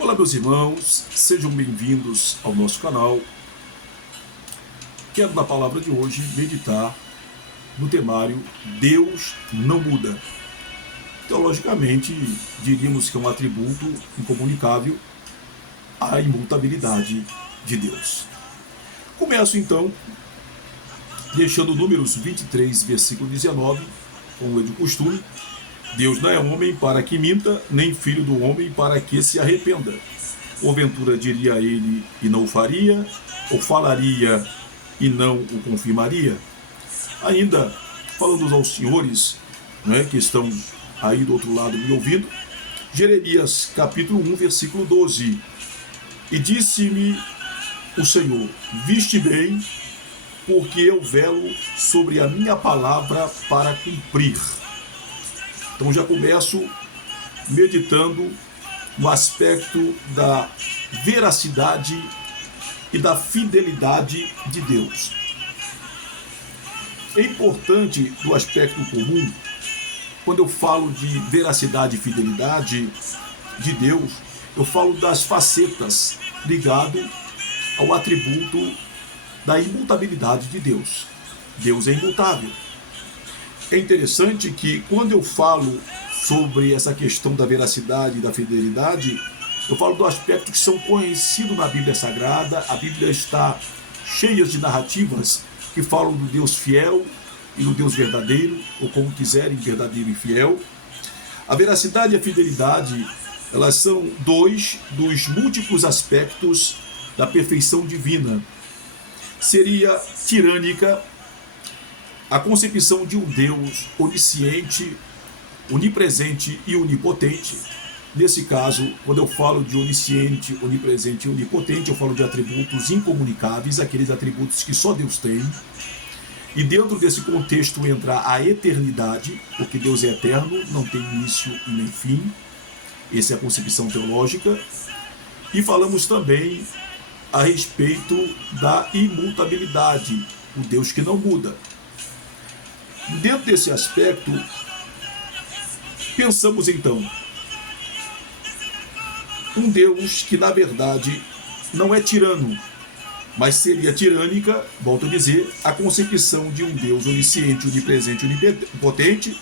Olá, meus irmãos, sejam bem-vindos ao nosso canal. Quero, na palavra de hoje, meditar no temário Deus não muda. Teologicamente, diríamos que é um atributo incomunicável à imutabilidade de Deus. Começo, então, deixando Números 23, versículo 19, como é de costume. Deus não é homem para que minta, nem filho do homem para que se arrependa. Porventura diria ele e não o faria, ou falaria e não o confirmaria? Ainda, falando aos senhores, que estão aí do outro lado me ouvindo, Jeremias capítulo 1, versículo 12. E disse-me o Senhor, viste bem, porque eu velo sobre a minha palavra para cumprir. Então já começo meditando no aspecto da veracidade e da fidelidade de Deus. É importante do aspecto comum, quando eu falo de veracidade e fidelidade de Deus, eu falo das facetas ligado ao atributo da imutabilidade de Deus. Deus é imutável. É interessante que quando eu falo sobre essa questão da veracidade e da fidelidade, eu falo do aspecto que são conhecidos na Bíblia Sagrada. A Bíblia está cheia de narrativas que falam do Deus fiel e do Deus verdadeiro, ou como quiserem, verdadeiro e fiel. A veracidade e a fidelidade, elas são dois dos múltiplos aspectos da perfeição divina. Seria tirânica a concepção de um Deus onisciente, onipresente e onipotente. Nesse caso, quando eu falo de onisciente, onipresente e onipotente, eu falo de atributos incomunicáveis, aqueles atributos que só Deus tem. E dentro desse contexto entra a eternidade, porque Deus é eterno, não tem início e nem fim. Essa é a concepção teológica. E falamos também a respeito da imutabilidade, o Deus que não muda. Dentro desse aspecto, pensamos então, um Deus que na verdade não é tirano, mas seria tirânica, volto a dizer, a concepção de um Deus onisciente, onipresente e onipotente,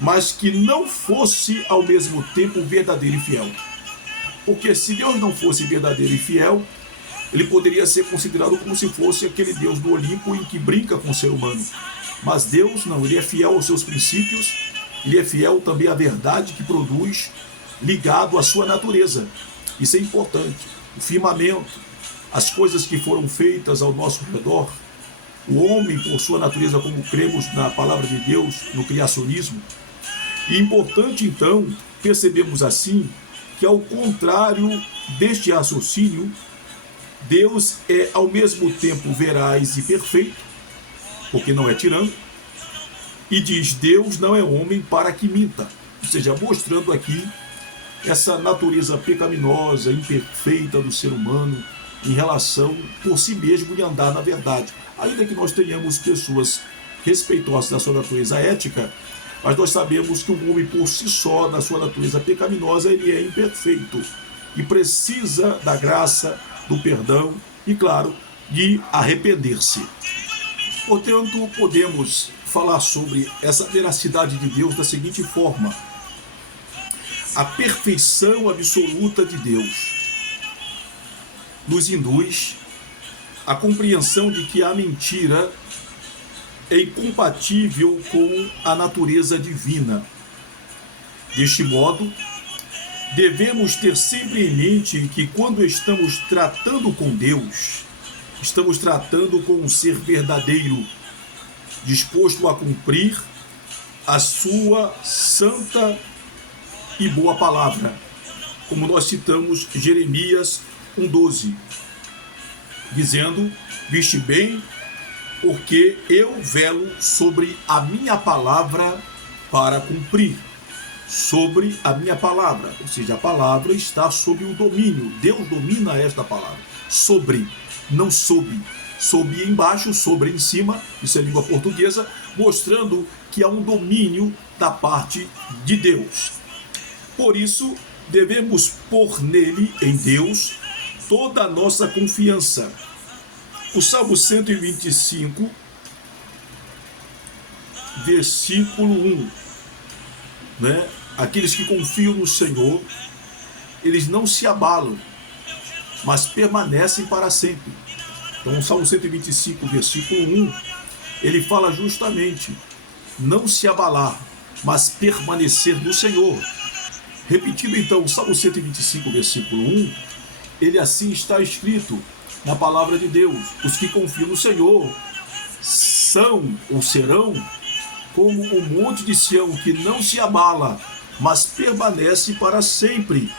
mas que não fosse ao mesmo tempo verdadeiro e fiel. Porque se Deus não fosse verdadeiro e fiel, ele poderia ser considerado como se fosse aquele Deus do Olimpo em que brinca com o ser humano. Mas Deus não, ele é fiel aos seus princípios, ele é fiel também à verdade que produz, ligado à sua natureza. Isso é importante. O firmamento, as coisas que foram feitas ao nosso redor, o homem, por sua natureza, como cremos na palavra de Deus, no criacionismo. E é importante, então, percebemos assim que, ao contrário deste raciocínio, Deus é ao mesmo tempo veraz e perfeito, porque não é tirano, e diz, Deus não é homem para que minta. Ou seja, mostrando aqui essa natureza pecaminosa, imperfeita do ser humano em relação por si mesmo de andar na verdade. Ainda que nós tenhamos pessoas respeitosas da sua natureza ética, mas nós sabemos que o homem por si só, na sua natureza pecaminosa, ele é imperfeito e precisa da graça, do perdão e, claro, de arrepender-se. Portanto, podemos falar sobre essa veracidade de Deus da seguinte forma: a perfeição absoluta de Deus nos induz à compreensão de que a mentira é incompatível com a natureza divina. Deste modo, devemos ter sempre em mente que quando estamos tratando com Deus, estamos tratando com um ser verdadeiro, disposto a cumprir a sua santa e boa palavra, como nós citamos Jeremias 1,12, dizendo, viste bem, porque eu velo sobre a minha palavra para cumprir. Sobre a minha palavra, ou seja, a palavra está sob o domínio, Deus domina esta palavra, sobre, não sob, sob embaixo, sobre em cima, isso é língua portuguesa, mostrando que há um domínio da parte de Deus. Por isso, devemos pôr nele, em Deus, toda a nossa confiança. O Salmo 125, versículo 1, né? Aqueles que confiam no Senhor, eles não se abalam, mas permanecem para sempre. Então, o Salmo 125, versículo 1, ele fala justamente, não se abalar, mas permanecer no Senhor. Repetindo então o Salmo 125, versículo 1, ele assim está escrito na palavra de Deus: os que confiam no Senhor são ou serão como o monte de Sião, que não se abala, mas permanece para sempre,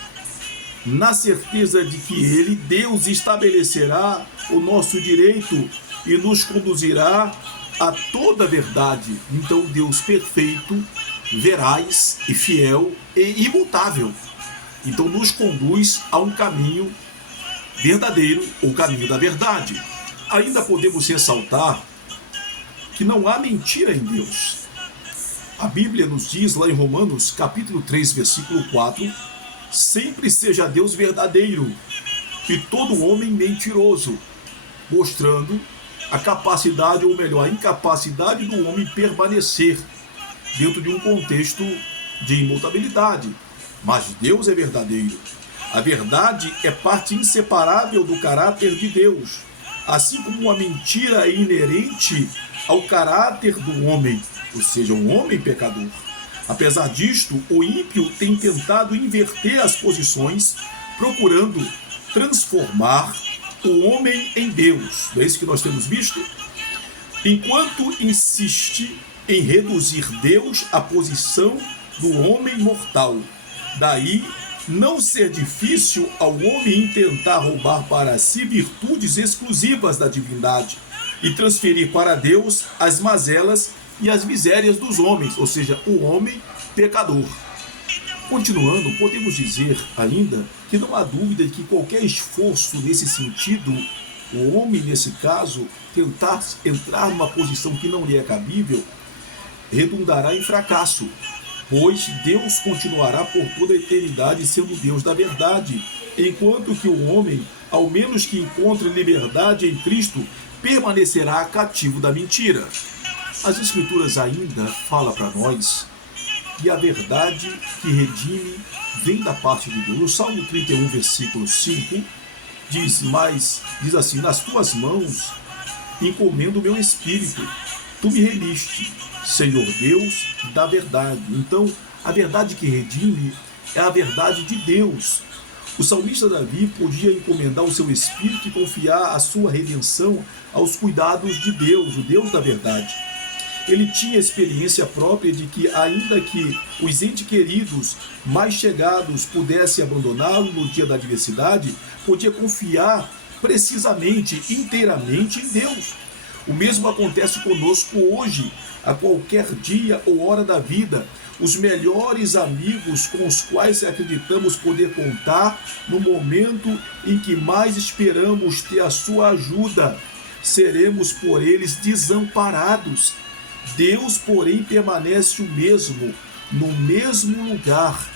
na certeza de que ele, Deus, estabelecerá o nosso direito e nos conduzirá a toda a verdade. Então, Deus perfeito, veraz e fiel e imutável, então nos conduz a um caminho verdadeiro, o caminho da verdade. Ainda podemos ressaltar que não há mentira em Deus. A Bíblia nos diz lá em Romanos, capítulo 3, versículo 4, sempre seja Deus verdadeiro e todo homem mentiroso, mostrando a capacidade, ou melhor, a incapacidade do homem permanecer dentro de um contexto de imutabilidade. Mas Deus é verdadeiro. A verdade é parte inseparável do caráter de Deus, assim como a mentira é inerente ao caráter do homem, ou seja, um homem pecador. Apesar disto, o ímpio tem tentado inverter as posições, procurando transformar o homem em Deus. Não é isso que nós temos visto? Enquanto insiste em reduzir Deus à posição do homem mortal. Daí não ser difícil ao homem intentar roubar para si virtudes exclusivas da divindade e transferir para Deus as mazelas e as misérias dos homens, ou seja, o homem pecador. Continuando, podemos dizer ainda que não há dúvida de que qualquer esforço nesse sentido, o homem, nesse caso, tentar entrar numa posição que não lhe é cabível, redundará em fracasso, pois Deus continuará por toda a eternidade sendo Deus da verdade, enquanto que o homem, ao menos que encontre liberdade em Cristo, permanecerá cativo da mentira. As Escrituras ainda falam para nós que a verdade que redime vem da parte de Deus. O Salmo 31, versículo 5, diz assim: nas tuas mãos encomendo o meu espírito, tu me remiste, Senhor Deus da verdade. Então, a verdade que redime é a verdade de Deus. O salmista Davi podia encomendar o seu espírito e confiar a sua redenção aos cuidados de Deus, o Deus da verdade. Ele tinha experiência própria de que, ainda que os entes queridos mais chegados pudessem abandoná-lo no dia da adversidade, podia confiar precisamente, inteiramente em Deus. O mesmo acontece conosco hoje, a qualquer dia ou hora da vida. Os melhores amigos com os quais acreditamos poder contar no momento em que mais esperamos ter a sua ajuda, seremos por eles desamparados. Deus, porém, permanece o mesmo, no mesmo lugar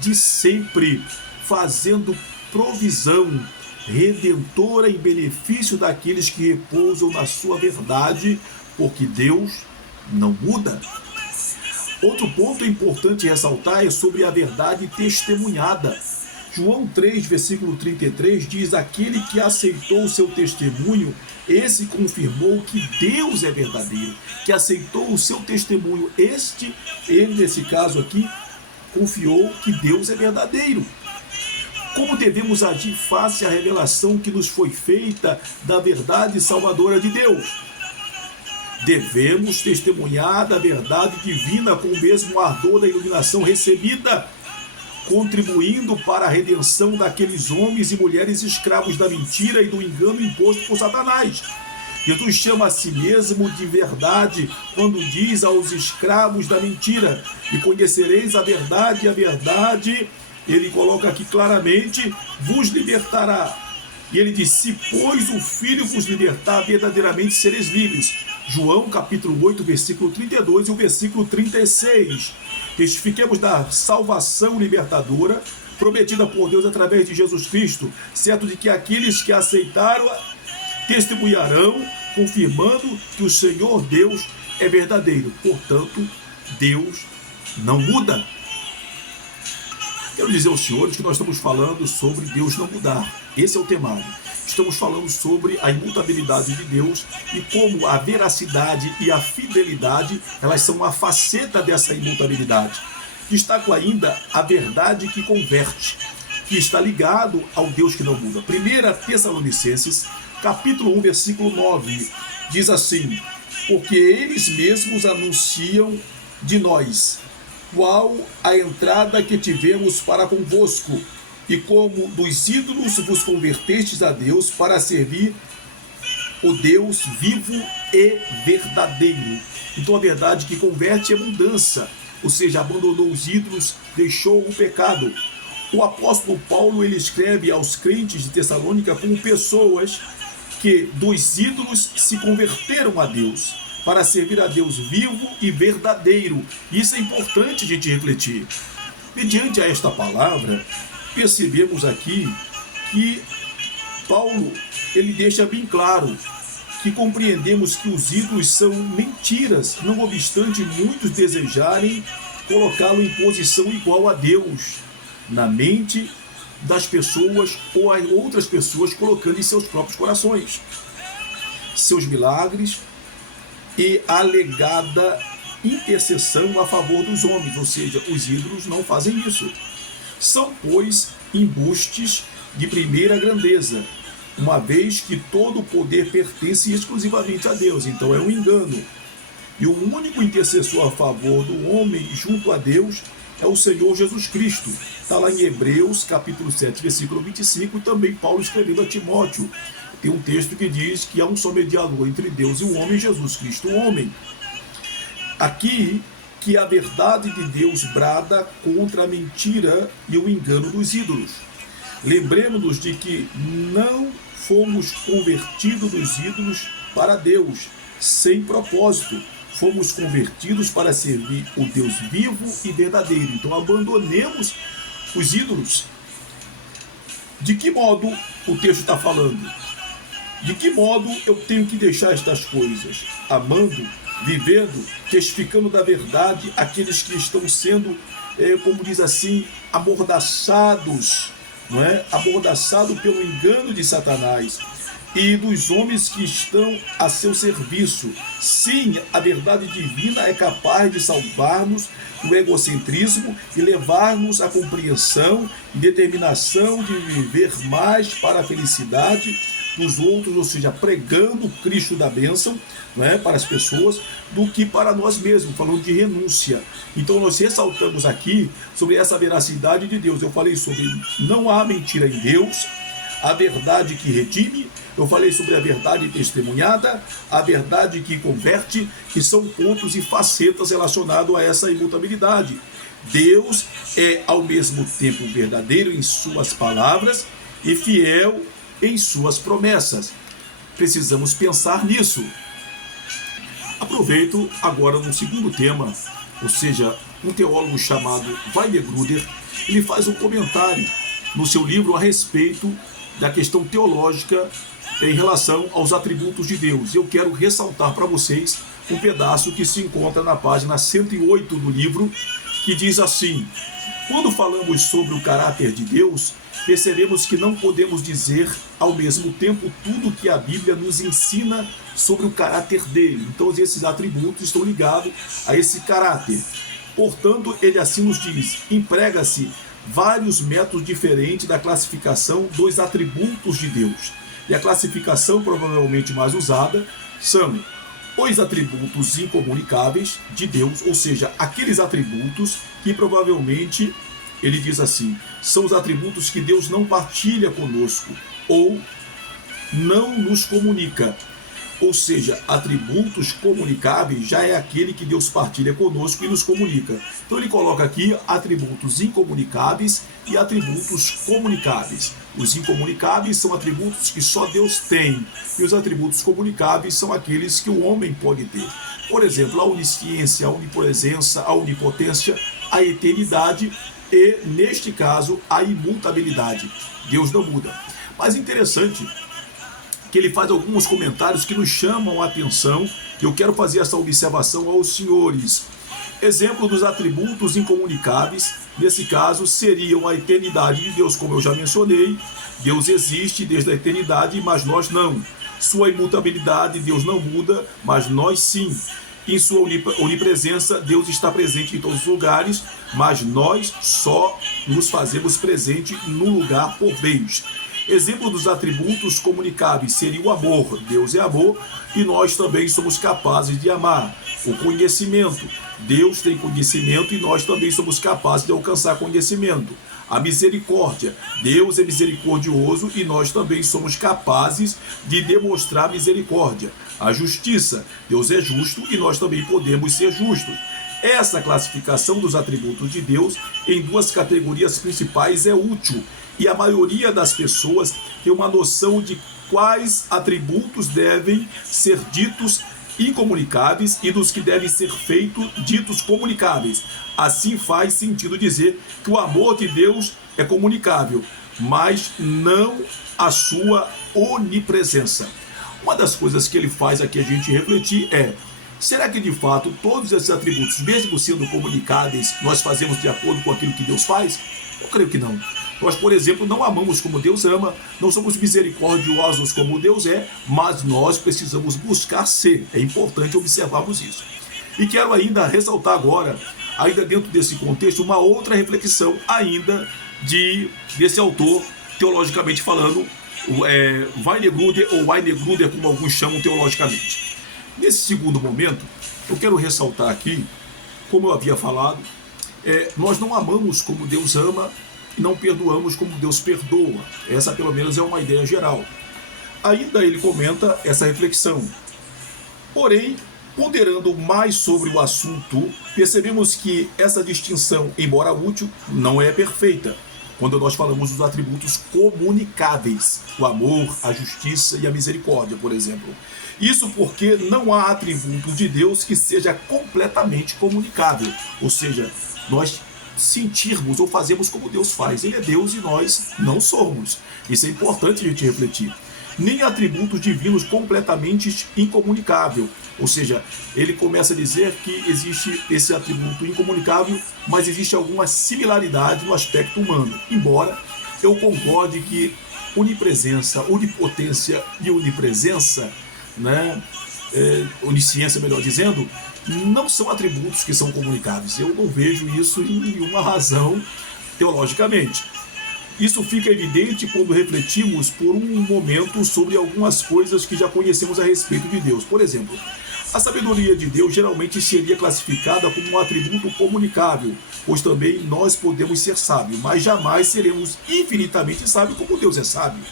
de sempre, fazendo provisão redentora em benefício daqueles que repousam na sua verdade, porque Deus não muda. Outro ponto importante ressaltar é sobre a verdade testemunhada. João 3, versículo 33 diz: aquele que aceitou o seu testemunho, esse confirmou que Deus é verdadeiro, que aceitou o seu testemunho, ele nesse caso aqui, confiou que Deus é verdadeiro. Como devemos agir face à revelação que nos foi feita da verdade salvadora de Deus? Devemos testemunhar da verdade divina com o mesmo ardor da iluminação recebida, contribuindo para a redenção daqueles homens e mulheres escravos da mentira e do engano imposto por Satanás. Jesus chama a si mesmo de verdade quando diz aos escravos da mentira: e conhecereis a verdade, e a verdade, ele coloca aqui claramente, vos libertará. E ele diz: se pois o Filho vos libertar, verdadeiramente sereis livres. João capítulo 8, versículo 32 e o versículo 36. Testifiquemos da salvação libertadora prometida por Deus através de Jesus Cristo, certo de que aqueles que aceitaram testemunharão, confirmando que o Senhor Deus é verdadeiro. Portanto, Deus não muda. Quero dizer aos senhores que nós estamos falando sobre Deus não mudar. Esse é o temário. Estamos falando sobre a imutabilidade de Deus e como a veracidade e a fidelidade, elas são uma faceta dessa imutabilidade. Destaco ainda a verdade que converte, que está ligado ao Deus que não muda. 1 Tessalonicenses, capítulo 1, versículo 9, diz assim: porque eles mesmos anunciam de nós qual a entrada que tivemos para convosco, e como dos ídolos vos convertestes a Deus para servir o Deus vivo e verdadeiro. Então a verdade que converte é mudança, ou seja, abandonou os ídolos, deixou o pecado. O apóstolo Paulo, ele escreve aos crentes de Tessalônica como pessoas que dos ídolos se converteram a Deus, para servir a Deus vivo e verdadeiro. Isso é importante a gente refletir. Mediante a esta palavra, percebemos aqui que Paulo, ele deixa bem claro que compreendemos que os ídolos são mentiras, não obstante muitos desejarem colocá-lo em posição igual a Deus, na mente das pessoas ou a outras pessoas, colocando em seus próprios corações seus milagres e alegada intercessão a favor dos homens, ou seja, os ídolos não fazem isso. São, pois, embustes de primeira grandeza, uma vez que todo o poder pertence exclusivamente a Deus, então é um engano. E o único intercessor a favor do homem junto a Deus é o Senhor Jesus Cristo. Está lá em Hebreus, capítulo 7, versículo 25, e também Paulo escrevendo a Timóteo. Tem um texto que diz que há um só mediador entre Deus e o homem, Jesus Cristo, o homem. Aqui, que a verdade de Deus brada contra a mentira e o engano dos ídolos. Lembremos-nos de que não fomos convertidos dos ídolos para Deus, sem propósito. Fomos convertidos para servir o Deus vivo e verdadeiro. Então abandonemos os ídolos. De que modo o texto está falando? De que modo eu tenho que deixar estas coisas? Amando, vivendo, testificando da verdade aqueles que estão sendo, como diz assim, amordaçados, não é? Amordaçados pelo engano de Satanás e dos homens que estão a seu serviço. Sim, a verdade divina é capaz de salvar-nos do egocentrismo e levar-nos à compreensão e determinação de viver mais para a felicidade dos outros, ou seja, pregando o Cristo da bênção, né, para as pessoas, do que para nós mesmos, falando de renúncia. Então nós ressaltamos aqui sobre essa veracidade de Deus. Eu falei sobre não há mentira em Deus, a verdade que redime, eu falei sobre a verdade testemunhada, a verdade que converte, que são pontos e facetas relacionados a essa imutabilidade. Deus é ao mesmo tempo verdadeiro em suas palavras e fiel em suas promessas. Precisamos pensar nisso. Aproveito agora no segundo tema, ou seja, um teólogo chamado Weinergruder, ele faz um comentário no seu livro a respeito da questão teológica em relação aos atributos de Deus. Eu quero ressaltar para vocês um pedaço que se encontra na página 108 do livro, que diz assim: quando falamos sobre o caráter de Deus, percebemos que não podemos dizer ao mesmo tempo tudo que a Bíblia nos ensina sobre o caráter dele. Então esses atributos estão ligados a esse caráter. Portanto, ele assim nos diz: emprega-se vários métodos diferentes da classificação dos atributos de Deus. E a classificação provavelmente mais usada são os atributos incomunicáveis de Deus, ou seja, aqueles atributos que provavelmente, ele diz assim, são os atributos que Deus não partilha conosco ou não nos comunica. Ou seja, atributos comunicáveis já é aquele que Deus partilha conosco e nos comunica. Então ele coloca aqui atributos incomunicáveis e atributos comunicáveis. Os incomunicáveis são atributos que só Deus tem, e os atributos comunicáveis são aqueles que o homem pode ter. Por exemplo, a onisciência, a onipresença, a onipotência, a eternidade e, neste caso, a imutabilidade. Deus não muda. Mas interessante que ele faz alguns comentários que nos chamam a atenção. Eu quero fazer essa observação aos senhores. Exemplo dos atributos incomunicáveis, nesse caso, seriam a eternidade de Deus, como eu já mencionei. Deus existe desde a eternidade, mas nós não. Sua imutabilidade, Deus não muda, mas nós sim. Em sua onipresença, Deus está presente em todos os lugares, mas nós só nos fazemos presente no lugar por vez. Exemplo dos atributos comunicáveis seria o amor. Deus é amor e nós também somos capazes de amar. O conhecimento. Deus tem conhecimento e nós também somos capazes de alcançar conhecimento. A misericórdia. Deus é misericordioso e nós também somos capazes de demonstrar misericórdia. A justiça. Deus é justo e nós também podemos ser justos. Essa classificação dos atributos de Deus em duas categorias principais é útil e a maioria das pessoas tem uma noção de quais atributos devem ser ditos incomunicáveis e dos que devem ser feitos ditos comunicáveis. Assim faz sentido dizer que o amor de Deus é comunicável, mas não a sua onipresença. Uma das coisas que ele faz aqui a gente refletir é: será que de fato todos esses atributos, mesmo sendo comunicáveis, nós fazemos de acordo com aquilo que Deus faz? Eu creio que não. Nós, por exemplo, não amamos como Deus ama, não somos misericordiosos como Deus é, mas nós precisamos buscar ser. É importante observarmos isso. E quero ainda ressaltar agora, ainda dentro desse contexto, uma outra reflexão ainda desse autor, teologicamente falando, Weinergruder ou Weinergruder, como alguns chamam teologicamente. Nesse segundo momento, eu quero ressaltar aqui, como eu havia falado, nós não amamos como Deus ama, não perdoamos como Deus perdoa. Essa, pelo menos, é uma ideia geral. Ainda ele comenta essa reflexão. Porém, ponderando mais sobre o assunto, percebemos que essa distinção, embora útil, não é perfeita. Quando nós falamos dos atributos comunicáveis, o amor, a justiça e a misericórdia, por exemplo. Isso porque não há atributo de Deus que seja completamente comunicável. Ou seja, nós sentirmos ou fazemos como Deus faz. Ele é Deus e nós não somos. Isso é importante a gente refletir. Nem atributos divinos completamente incomunicável. Ou seja, ele começa a dizer que existe esse atributo incomunicável, mas existe alguma similaridade no aspecto humano. Embora eu concorde que onipresença, onipotência e onipresença, onisciência, melhor dizendo, não são atributos que são comunicáveis. Eu não vejo isso em nenhuma razão teologicamente. Isso fica evidente quando refletimos por um momento sobre algumas coisas que já conhecemos a respeito de Deus. Por exemplo, a sabedoria de Deus geralmente seria classificada como um atributo comunicável, pois também nós podemos ser sábios, mas jamais seremos infinitamente sábios como Deus é sábio.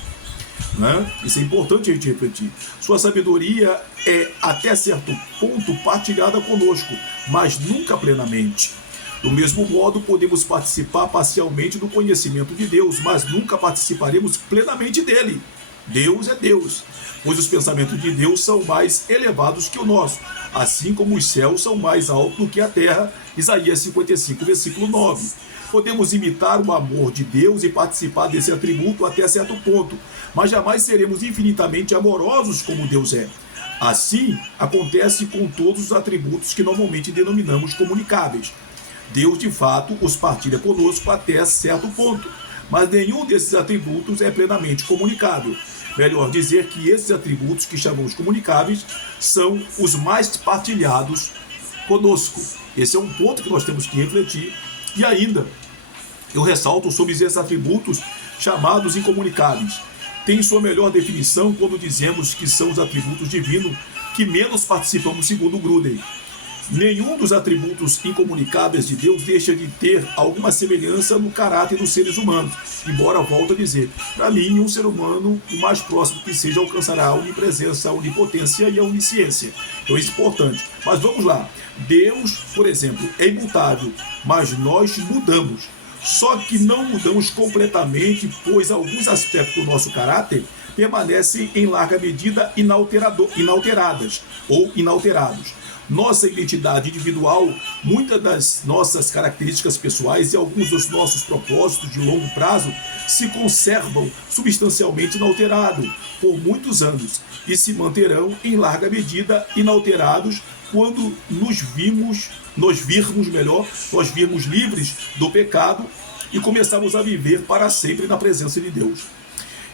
Isso é importante a gente refletir. Sua sabedoria é até certo ponto partilhada conosco, mas nunca plenamente. Do mesmo modo, podemos participar parcialmente do conhecimento de Deus, mas nunca participaremos plenamente dele. Deus é Deus, pois os pensamentos de Deus são mais elevados que o nosso, assim como os céus são mais altos do que a terra. Isaías 55, versículo 9. Podemos imitar o amor de Deus e participar desse atributo até certo ponto, mas jamais seremos infinitamente amorosos como Deus é. Assim, acontece com todos os atributos que normalmente denominamos comunicáveis. Deus, de fato, os partilha conosco até certo ponto, mas nenhum desses atributos é plenamente comunicável. Melhor dizer que esses atributos que chamamos comunicáveis são os mais partilhados conosco. Esse é um ponto que nós temos que refletir. E ainda, eu ressalto sobre esses atributos chamados incomunicáveis. Tem sua melhor definição quando dizemos que são os atributos divinos que menos participamos, segundo Gruden. Nenhum dos atributos incomunicáveis de Deus deixa de ter alguma semelhança no caráter dos seres humanos. Embora, volto a dizer, para mim, um ser humano, o mais próximo que seja, alcançará a onipresença, a onipotência e a onisciência. Então isso é importante. Mas vamos lá. Deus, por exemplo, é imutável, mas nós mudamos. Só que não mudamos completamente, pois alguns aspectos do nosso caráter permanecem em larga medida inalterados. Nossa identidade individual, muitas das nossas características pessoais e alguns dos nossos propósitos de longo prazo se conservam substancialmente inalterados por muitos anos e se manterão em larga medida inalterados quando nós virmos livres do pecado e começarmos a viver para sempre na presença de Deus.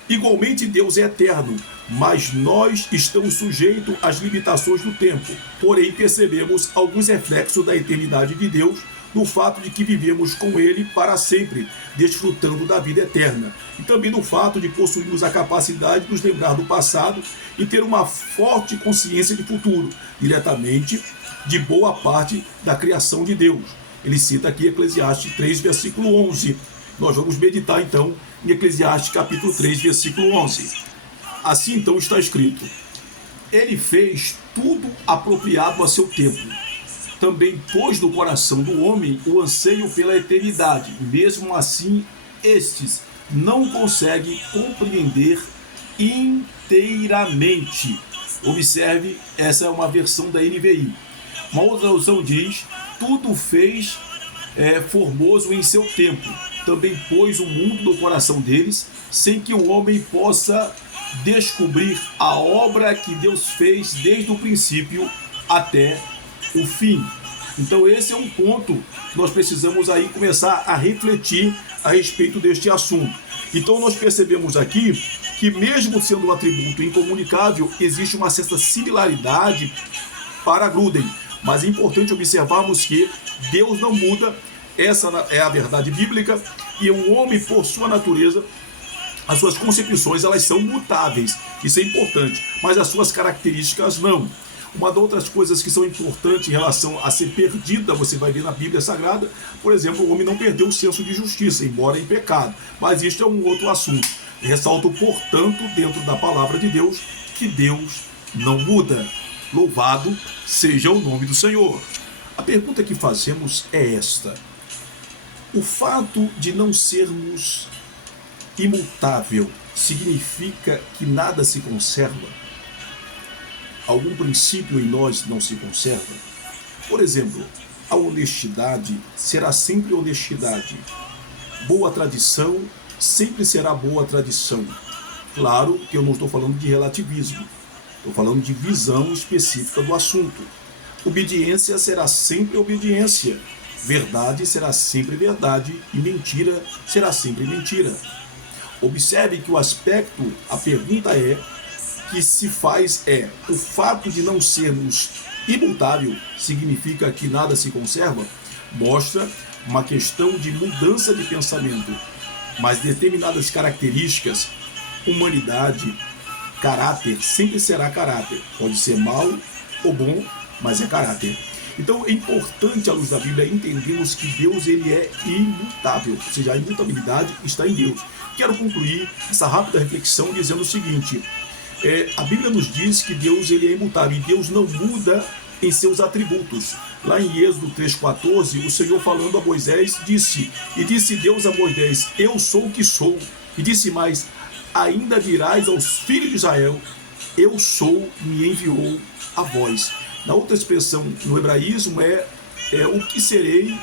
Igualmente, Deus é eterno, mas nós estamos sujeitos às limitações do tempo. Porém, percebemos alguns reflexos da eternidade de Deus no fato de que vivemos com Ele para sempre, desfrutando da vida eterna. E também no fato de possuirmos a capacidade de nos lembrar do passado e ter uma forte consciência de futuro, diretamente de boa parte da criação de Deus. Ele cita aqui Eclesiastes 3, versículo 11. Nós vamos meditar então em Eclesiastes capítulo 3, versículo 11. Assim então está escrito: Ele fez tudo apropriado a seu tempo. Também pôs no coração do homem o anseio pela eternidade. Mesmo assim, estes não conseguem compreender inteiramente. Observe, essa é uma versão da NVI. Uma outra tradução diz: tudo fez formoso em seu tempo. Também pôs o mundo no coração deles, sem que o homem possa descobrir a obra que Deus fez desde o princípio até o fim. Então esse é um ponto que nós precisamos aí começar a refletir a respeito deste assunto. Então nós percebemos aqui que, mesmo sendo um atributo incomunicável, existe uma certa similaridade para Gruden. Mas é importante observarmos que Deus não muda, essa é a verdade bíblica, e um homem, por sua natureza, as suas concepções, elas são mutáveis, isso é importante, mas as suas características não. Uma das outras coisas que são importantes em relação a ser perdida, você vai ver na Bíblia Sagrada, por exemplo, o homem não perdeu o senso de justiça, embora em pecado, mas isto é um outro assunto. Ressalto, portanto, dentro da palavra de Deus, que Deus não muda. Louvado seja o nome do Senhor. A pergunta que fazemos é esta: o fato de não sermos imutável significa que nada se conserva? Algum princípio em nós não se conserva? Por exemplo, a honestidade será sempre honestidade. Boa tradição sempre será boa tradição. Claro que eu não estou falando de relativismo. Estou falando de visão específica do assunto. Obediência será sempre obediência. Verdade será sempre verdade. E mentira será sempre mentira. Observe que o aspecto, a pergunta que se faz o fato de não sermos imutável significa que nada se conserva? Mostra uma questão de mudança de pensamento. Mas determinadas características, humanidade, caráter, sempre será caráter. Pode ser mal ou bom, mas é caráter. Então é importante, à luz da Bíblia, entendermos que Deus ele é imutável, ou seja, a imutabilidade está em Deus. Quero concluir essa rápida reflexão dizendo o seguinte: a Bíblia nos diz que Deus ele é imutável e Deus não muda em seus atributos. Lá em Êxodo 3,14, o Senhor falando a Moisés disse Deus a Moisés: eu sou o que sou. E disse mais: ainda dirás aos filhos de Israel: eu sou, me enviou a vós. Na outra expressão no hebraísmo o que serei,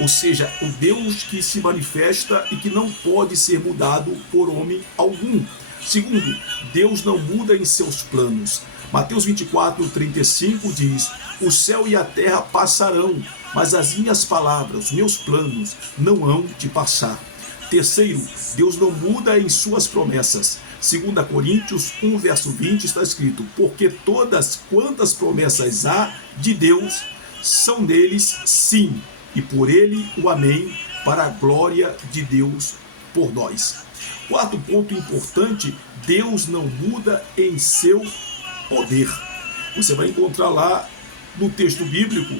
ou seja, o Deus que se manifesta e que não pode ser mudado por homem algum. Segundo, Deus não muda em seus planos. Mateus 24:35 diz: o céu e a terra passarão, mas as minhas palavras, os meus planos não hão de passar. Terceiro, Deus não muda em suas promessas. 2 Coríntios 1, verso 20 está escrito: porque todas quantas promessas há de Deus são deles sim, e por ele o amém, para a glória de Deus por nós. Quarto ponto importante: Deus não muda em seu poder. Você vai encontrar lá no texto bíblico,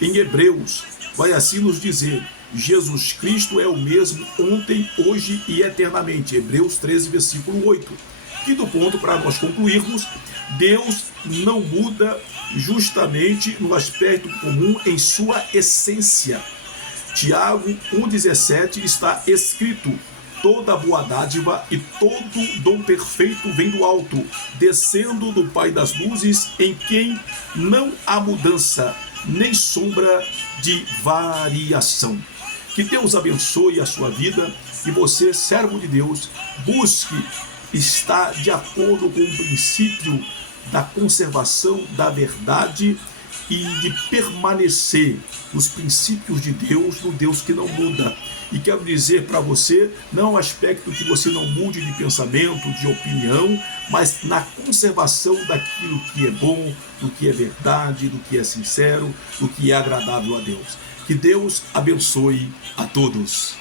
em Hebreus, vai assim nos dizer: Jesus Cristo é o mesmo ontem, hoje e eternamente. Hebreus 13, versículo 8. Quinto ponto, para nós concluirmos: Deus não muda justamente no aspecto comum em sua essência. Tiago 1,17 está escrito: toda boa dádiva e todo dom perfeito vem do alto, descendo do Pai das luzes, em quem não há mudança, nem sombra de variação. Que Deus abençoe a sua vida e você, servo de Deus, busque estar de acordo com o princípio da conservação da verdade e de permanecer nos princípios de Deus, no Deus que não muda. E quero dizer para você, não é um aspecto que você não mude de pensamento, de opinião, mas na conservação daquilo que é bom, do que é verdade, do que é sincero, do que é agradável a Deus. Que Deus abençoe a todos.